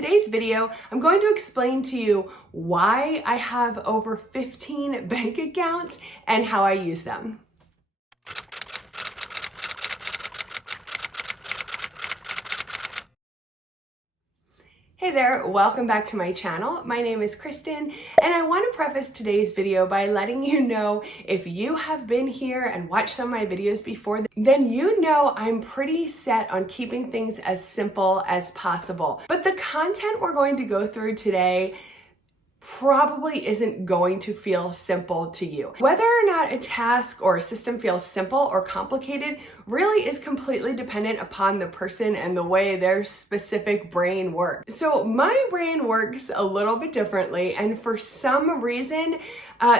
today's video, I'm going to explain to you why I have over 15 bank accounts and how I use them. Hey there, welcome back to my channel. My name is Kristin, and I want to preface today's video by letting you know if you have been here and watched some of my videos before, then you know I'm pretty set on keeping things as simple as possible. But the content we're going to go through today probably isn't going to feel simple to you. Whether or not a task or a system feels simple or complicated really is completely dependent upon the person and the way their specific brain works. So my brain works a little bit differently, and for some reason,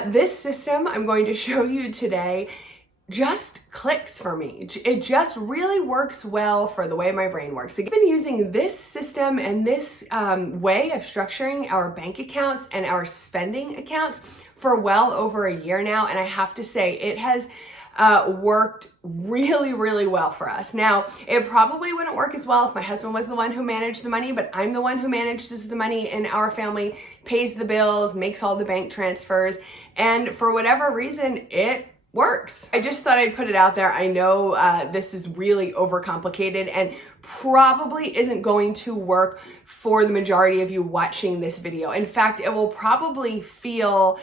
this system I'm going to show you today just clicks for me. It just really works well for the way my brain works. I've been using this system and this way of structuring our bank accounts and our spending accounts for well over a year now, and I have to say it has worked really well for us. Now, it probably wouldn't work as well if my husband was the one who managed the money, but I'm the one who manages the money in our family, pays the bills, makes all the bank transfers, and for whatever reason, it works. I just thought I'd put it out there. I know this is really overcomplicated and probably isn't going to work for the majority of you watching this video. In fact, it will probably feel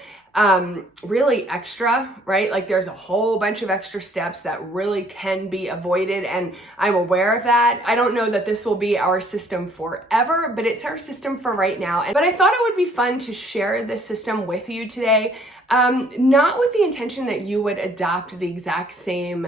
really extra, right? Like there's a whole bunch of extra steps that really can be avoided, and I'm aware of that. I don't know that this will be our system forever, but it's our system for right now. But I thought it would be fun to share this system with you today. Not with the intention that you would adopt the exact same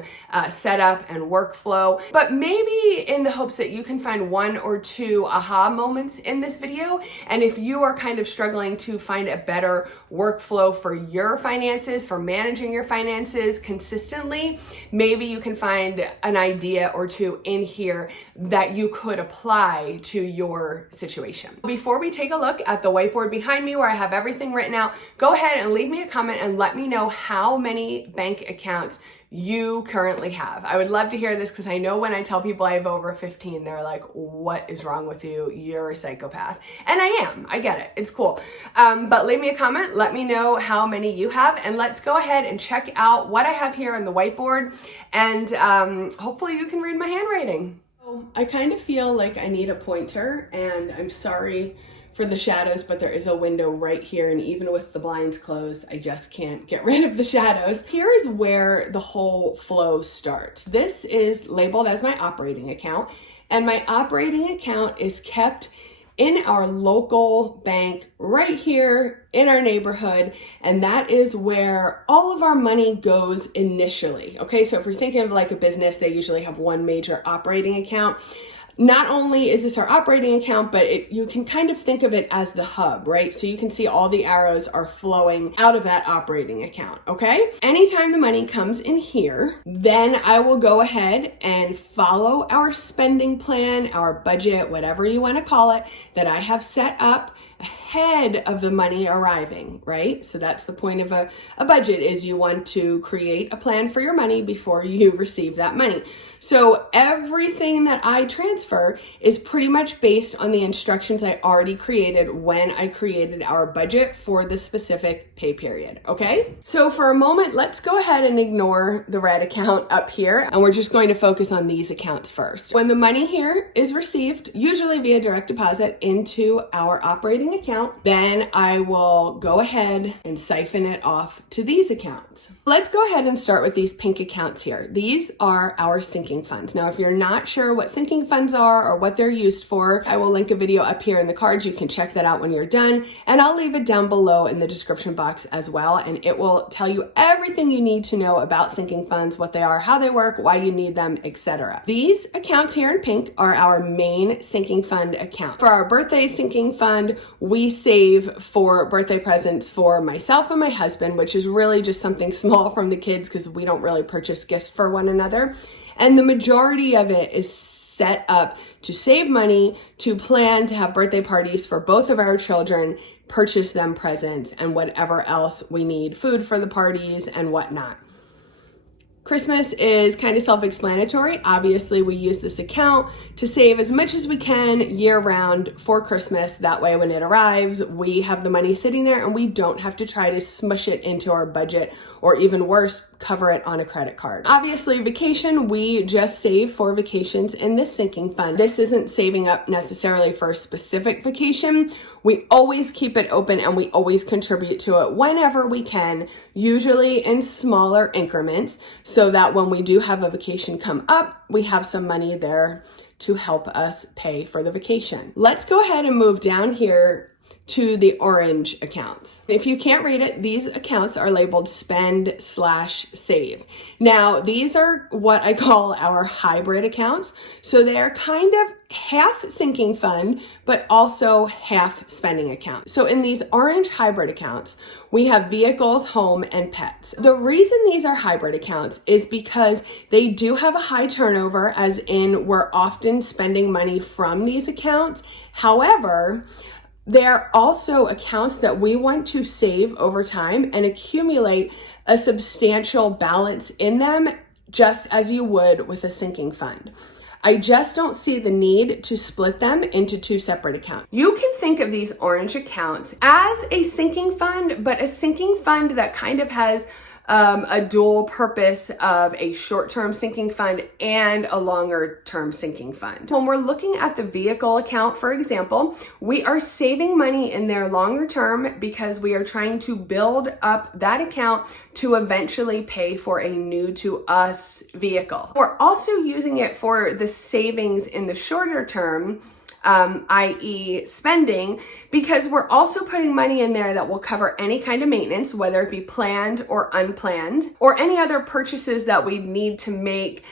setup and workflow, but maybe in the hopes that you can find one or two aha moments in this video. And if you are kind of struggling to find a better workflow for your finances, for managing your finances consistently, maybe you can find an idea or two in here that you could apply to your situation. Before we take a look at the whiteboard behind me where I have everything written out, go ahead and leave me a comment and let me know how many bank accounts you currently have. I would love to hear this because I know when I tell people I have over 15, they're like, what is wrong with you? You're a psychopath. And I am. I get it. It's cool. But leave me a comment. Let me know how many you have, and let's go ahead and check out what I have here on the whiteboard, and hopefully you can read my handwriting. I kind of feel like I need a pointer, and I'm sorry for the shadows, but there is a window right here, and even with the blinds closed, I just can't get rid of the shadows. Here is where the whole flow starts. This is labeled as my operating account, and my operating account is kept in our local bank right here in our neighborhood, and that is where all of our money goes initially. Okay, so if you're thinking of like a business, they usually have one major operating account. Not only is this our operating account, but you can kind of think of it as the hub, right? So you can see all the arrows are flowing out of that operating account, okay? Anytime the money comes in here, then I will go ahead and follow our spending plan, our budget, whatever you want to call it, that I have set up ahead of the money arriving, right? So that's the point of a budget, is you want to create a plan for your money before you receive that money. So everything that I transfer is pretty much based on the instructions I already created when I created our budget for the specific pay period, okay? So for a moment, let's go ahead and ignore the red account up here, and we're just going to focus on these accounts first. When the money here is received, usually via direct deposit into our operating account, then I will go ahead and siphon it off to these accounts. Let's go ahead and start with these pink accounts here. These are our sinking funds. Now, if you're not sure what sinking funds are or what they're used for, I will link a video up here in the cards. You can check that out when you're done, and I'll leave it down below in the description box as well, and it will tell you everything you need to know about sinking funds, what they are, how they work, why you need them, etc. These accounts here in pink are our main sinking fund account. For our birthday sinking fund, we save for birthday presents for myself and my husband, which is really just something small from the kids because we don't really purchase gifts for one another. And the majority of it is set up to save money, to plan to have birthday parties for both of our children, purchase them presents, and whatever else we need, food for the parties and whatnot. Christmas is kind of self-explanatory. Obviously, we use this account to save as much as we can year-round for Christmas. That way, when it arrives, we have the money sitting there and we don't have to try to smush it into our budget, or even worse, cover it on a credit card. Obviously, vacation, we just save for vacations in this sinking fund. This isn't saving up necessarily for a specific vacation. We always keep it open and we always contribute to it whenever we can, usually in smaller increments, so that when we do have a vacation come up, we have some money there to help us pay for the vacation. Let's go ahead and move down here to the orange accounts. If you can't read it, these accounts are labeled spend/save. Now, these are what I call our hybrid accounts. So they're kind of half sinking fund, but also half spending account. So in these orange hybrid accounts, we have vehicles, home, and pets. The reason these are hybrid accounts is because they do have a high turnover, as in we're often spending money from these accounts. However, they're also accounts that we want to save over time and accumulate a substantial balance in them, just as you would with a sinking fund. I just don't see the need to split them into two separate accounts. You can think of these orange accounts as a sinking fund, but a sinking fund that kind of has a dual purpose of a short-term sinking fund and a longer-term sinking fund. When we're looking at the vehicle account, for example, we are saving money in there longer term because we are trying to build up that account to eventually pay for a new to us vehicle. We're also using it for the savings in the shorter term, i.e. spending, because we're also putting money in there that will cover any kind of maintenance, whether it be planned or unplanned, or any other purchases that we need to make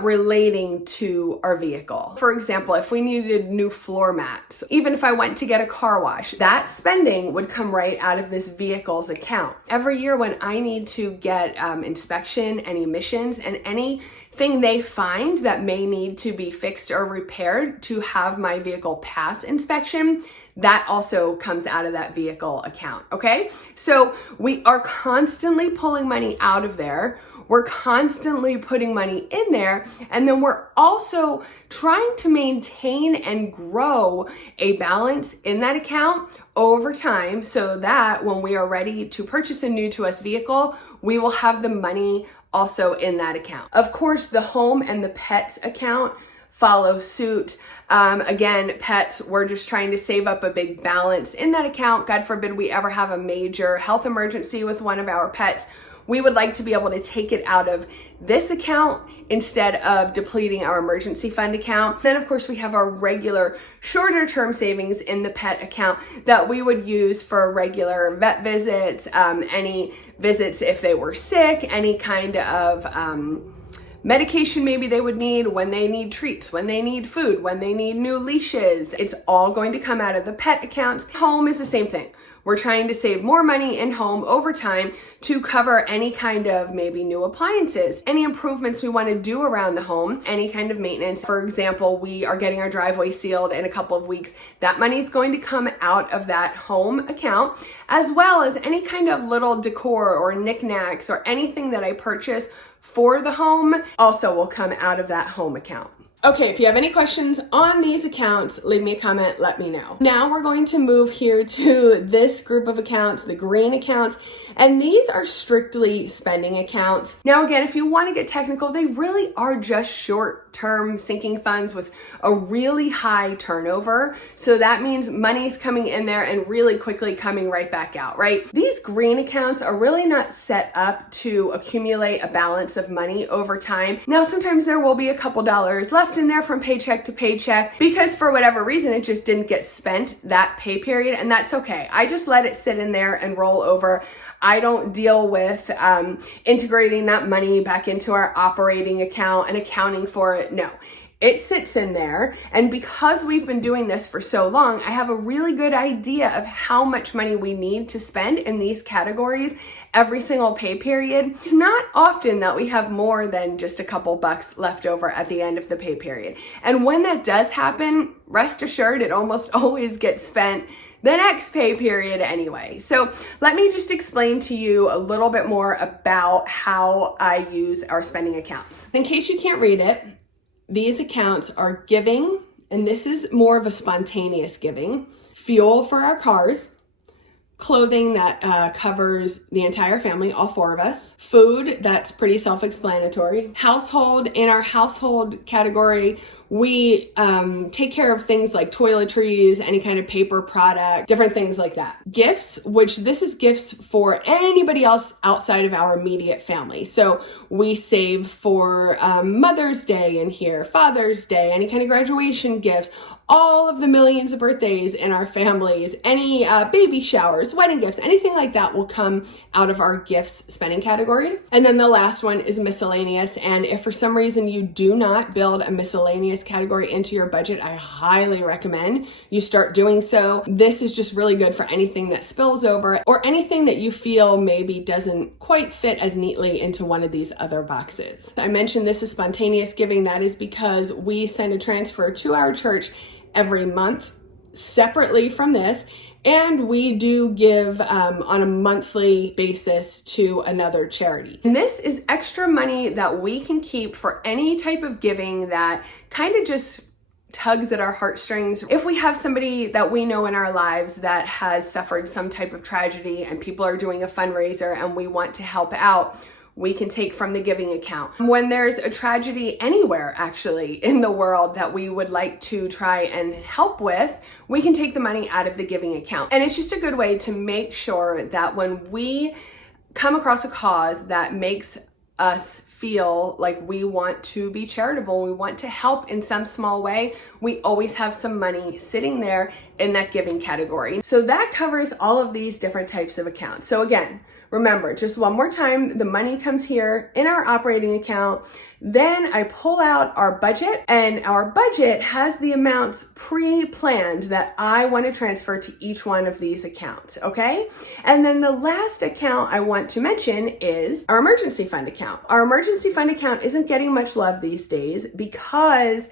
relating to our vehicle. For example, if we needed new floor mats, even if I went to get a car wash, that spending would come right out of this vehicles account. Every year when I need to get inspection and emissions and anything they find that may need to be fixed or repaired to have my vehicle pass inspection, that also comes out of that vehicle account, okay? So we are constantly pulling money out of there. We're constantly putting money in there, and then we're also trying to maintain and grow a balance in that account over time so that when we are ready to purchase a new to us vehicle, we will have the money also in that account. Of course, the home and the pets account follow suit. Again, pets, we're just trying to save up a big balance in that account. God forbid we ever have a major health emergency with one of our pets. We would like to be able to take it out of this account instead of depleting our emergency fund account. Then, of course, we have our regular shorter term savings in the pet account that we would use for regular vet visits, any visits if they were sick, any kind of medication maybe they would need, when they need treats, when they need food, when they need new leashes. It's all going to come out of the pet accounts. Home is the same thing. We're trying to save more money in home over time to cover any kind of maybe new appliances, any improvements we want to do around the home, any kind of maintenance. For example, we are getting our driveway sealed in a couple of weeks. That money is going to come out of that home account, as well as any kind of little decor or knickknacks or anything that I purchase for the home also will come out of that home account. Okay, if you have any questions on these accounts, leave me a comment, let me know. Now we're going to move here to this group of accounts, the green accounts, and these are strictly spending accounts. Now again, if you want to get technical, they really are just short-term sinking funds with a really high turnover. So that means money's coming in there and really quickly coming right back out, right? These green accounts are really not set up to accumulate a balance of money over time. Now, sometimes there will be a couple dollars left in there from paycheck to paycheck because for whatever reason it just didn't get spent that pay period, and that's okay. I just let it sit in there and roll over. I don't deal with integrating that money back into our operating account and accounting for it. No. It sits in there, and because we've been doing this for so long, I have a really good idea of how much money we need to spend in these categories every single pay period. It's not often that we have more than just a couple bucks left over at the end of the pay period. And when that does happen, rest assured, it almost always gets spent the next pay period anyway. So let me just explain to you a little bit more about how I use our spending accounts. In case you can't read it, these accounts are giving, and this is more of a spontaneous giving, fuel for our cars, clothing that covers the entire family, all four of us, food, that's pretty self-explanatory, household. In our household category, we take care of things like toiletries, any kind of paper product, different things like that. Gifts, which this is gifts for anybody else outside of our immediate family. So we save for Mother's Day in here, Father's Day, any kind of graduation gifts, all of the millions of birthdays in our families, any baby showers, wedding gifts, anything like that will come out of our gifts spending category. And then the last one is miscellaneous. And if for some reason you do not build a miscellaneous category into your budget, I highly recommend you start doing so. This is just really good for anything that spills over or anything that you feel maybe doesn't quite fit as neatly into one of these other boxes. I mentioned this is spontaneous giving. That is because we send a transfer to our church every month separately from this. And we do give on a monthly basis to another charity. And this is extra money that we can keep for any type of giving that kind of just tugs at our heartstrings. If we have somebody that we know in our lives that has suffered some type of tragedy and people are doing a fundraiser and we want to help out, we can take from the giving account. When there's a tragedy anywhere actually in the world that we would like to try and help with, we can take the money out of the giving account. And it's just a good way to make sure that when we come across a cause that makes us feel like we want to be charitable, we want to help in some small way, we always have some money sitting there in that giving category. So that covers all of these different types of accounts. So again, remember, just one more time, the money comes here in our operating account. Then I pull out our budget, and our budget has the amounts pre-planned that I want to transfer to each one of these accounts, okay? And then the last account I want to mention is our emergency fund account. Our emergency fund account isn't getting much love these days because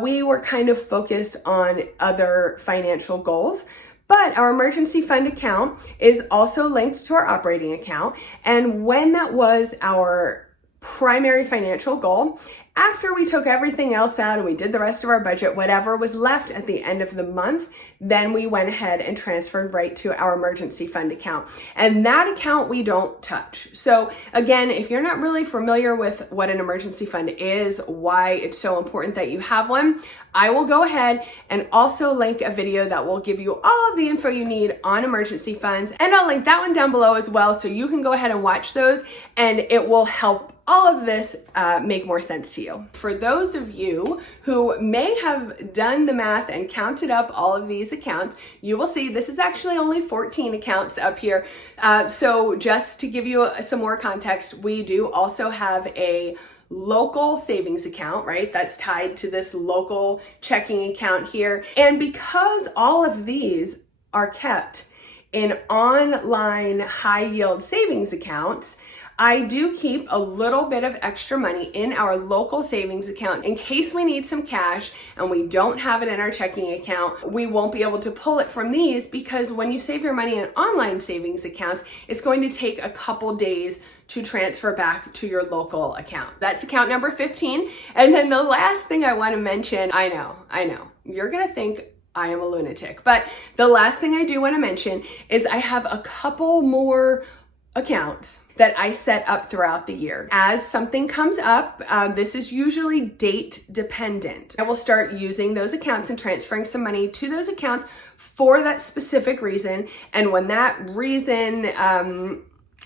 we were kind of focused on other financial goals. But our emergency fund account is also linked to our operating account. And when that was our primary financial goal, after we took everything else out and we did the rest of our budget, whatever was left at the end of the month, then we went ahead and transferred right to our emergency fund account. And that account we don't touch. So again, if you're not really familiar with what an emergency fund is, why it's so important that you have one, I will go ahead and also link a video that will give you all of the info you need on emergency funds. And I'll link that one down below as well, so you can go ahead and watch those and it will help all of this make more sense to you. For those of you who may have done the math and counted up all of these accounts, you will see this is actually only 14 accounts up here. So just to give you some more context, we do also have a local savings account, right? That's tied to this local checking account here. And because all of these are kept in online high yield savings accounts, I do keep a little bit of extra money in our local savings account in case we need some cash and we don't have it in our checking account. We won't be able to pull it from these because when you save your money in online savings accounts, it's going to take a couple days to transfer back to your local account. That's account number 15. And then the last thing I want to mention, I know, you're going to think I am a lunatic, but the last thing I do want to mention is I have a couple more accounts that I set up throughout the year. As something comes up, this is usually date dependent. I will start using those accounts and transferring some money to those accounts for that specific reason. And when that reason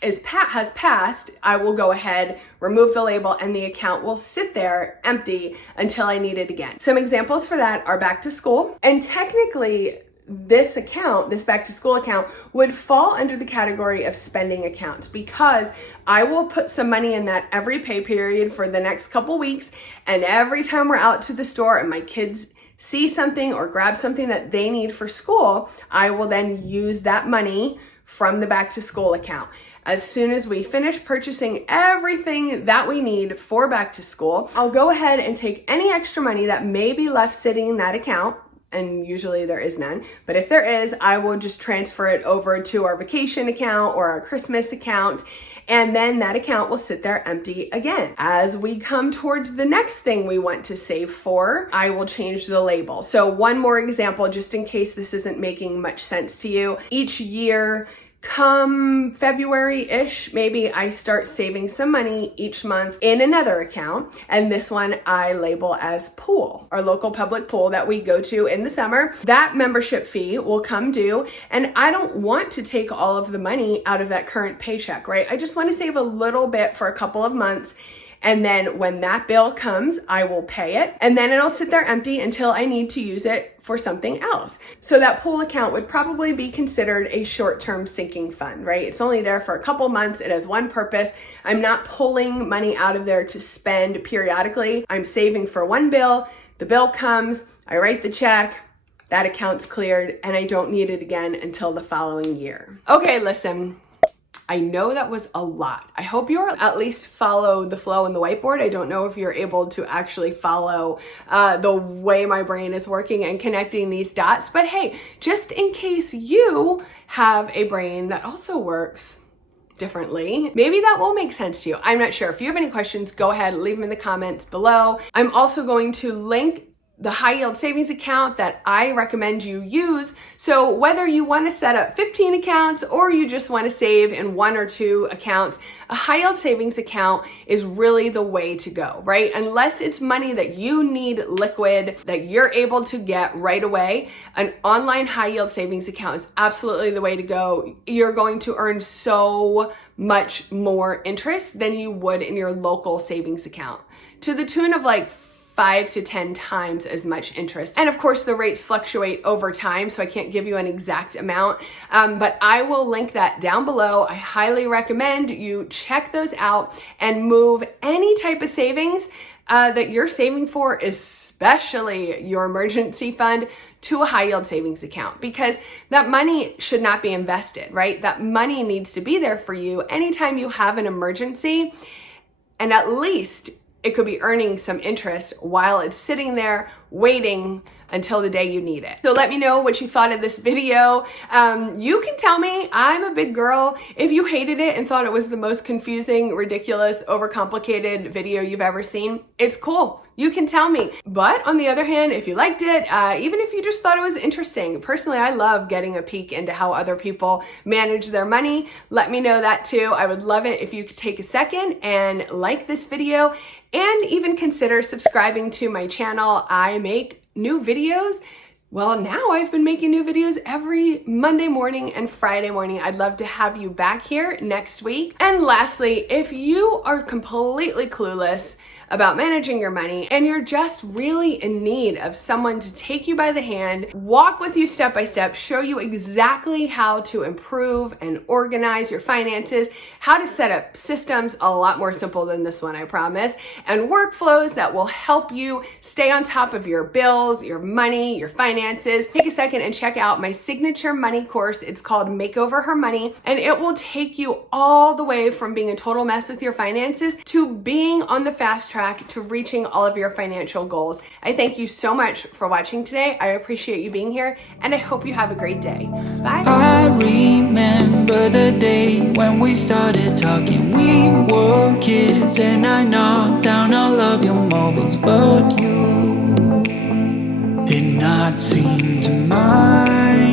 has passed, I will go ahead, remove the label, and the account will sit there empty until I need it again. Some examples for that are back to school. And technically, this account, this back to school account, would fall under the category of spending accounts, because I will put some money in that every pay period for the next couple weeks. And every time we're out to the store and my kids see something or grab something that they need for school, I will then use that money from the back to school account. As soon as we finish purchasing everything that we need for back to school, I'll go ahead and take any extra money that may be left sitting in that account, and usually there is none, but if there is, I will just transfer it over to our vacation account or our Christmas account, and then that account will sit there empty again. As we come towards the next thing we want to save for, I will change the label. So one more example, just in case this isn't making much sense to you. Each year, come February-ish, maybe I start saving some money each month in another account. And this one I label as pool, our local public pool that we go to in the summer. That membership fee will come due, and I don't want to take all of the money out of that current paycheck, right? I just want to save a little bit for a couple of months. And then when that bill comes, I will pay it, and then it'll sit there empty until I need to use it for something else. So that pool account would probably be considered a short-term sinking fund, right? It's only there for a couple months. It has one purpose. I'm not pulling money out of there to spend periodically. I'm saving for one bill. The bill comes, I write the check, that account's cleared, and I don't need it again until the following year. Okay, listen. I know that was a lot. I hope you're at least follow the flow in the whiteboard. I don't know if you're able to actually follow the way my brain is working and connecting these dots, but hey, just in case you have a brain that also works differently, maybe that will make sense to you. I'm not sure. If you have any questions, go ahead, leave them in the comments below. I'm also going to link the high yield savings account that I recommend you use. So whether you want to set up 15 accounts or you just want to save in 1 or 2 accounts, a high yield savings account is really the way to go, right? Unless it's money that you need liquid, that you're able to get right away, an online high yield savings account is absolutely the way to go. You're going to earn so much more interest than you would in your local savings account, to the tune of like 5 to 10 times as much interest. And of course, the rates fluctuate over time, so I can't give you an exact amount, but I will link that down below. I highly recommend you check those out and move any type of savings that you're saving for, especially your emergency fund, to a high yield savings account, because that money should not be invested, right? That money needs to be there for you anytime you have an emergency, and at least it could be earning some interest while it's sitting there waiting until the day you need it. So let me know what you thought of this video. You can tell me. I'm a big girl. If you hated it and thought it was the most confusing, ridiculous, overcomplicated video you've ever seen, it's cool. You can tell me. But on the other hand, if you liked it, even if you just thought it was interesting, personally, I love getting a peek into how other people manage their money. Let me know that too. I would love it if you could take a second and like this video and even consider subscribing to my channel. I make new videos. Well, now I've been making new videos every Monday morning and Friday morning. I'd love to have you back here next week. And lastly, if you are completely clueless about managing your money and you're just really in need of someone to take you by the hand, walk with you step by step, show you exactly how to improve and organize your finances, how to set up systems, a lot more simple than this one, I promise, and workflows that will help you stay on top of your bills, your money, your finances, take a second and check out my signature money course. It's called Makeover Her Money, and it will take you all the way from being a total mess with your finances to being on the fast track to reaching all of your financial goals. I thank you so much for watching today. I appreciate you being here, and I hope you have a great day. Bye. I remember the day when we started talking. We were kids and I knocked down all of your mobiles, but you did not seem to mind.